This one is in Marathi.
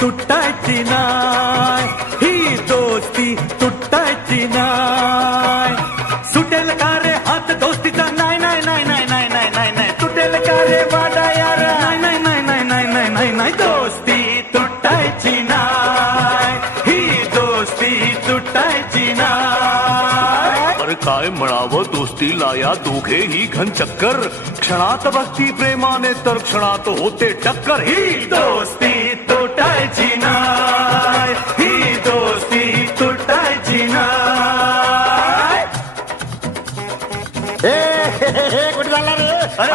तुटायची नाय, ही दोस्ती तुटायची नाय. सुटेल का रे हात दोस्तीचा, नाही नाही नाही नाही नाही नाही नाही नाही. तुटेल का रे वाडा यार, नाही नाही नाही नाही नाही नाही नाही नाही. दोस्ती तुटायची नाय, ही दोस्ती तुटायची नाय. अरे काय म्हणावं दोस्तीला या दोघेही घन चक्कर. क्षणात बसती प्रेमाने तर क्षणात होते टक्कर. ही दोस्ती तुटायची नाय, ही दोस्ती तुटायची नाय. कुठे चालला रे? अरे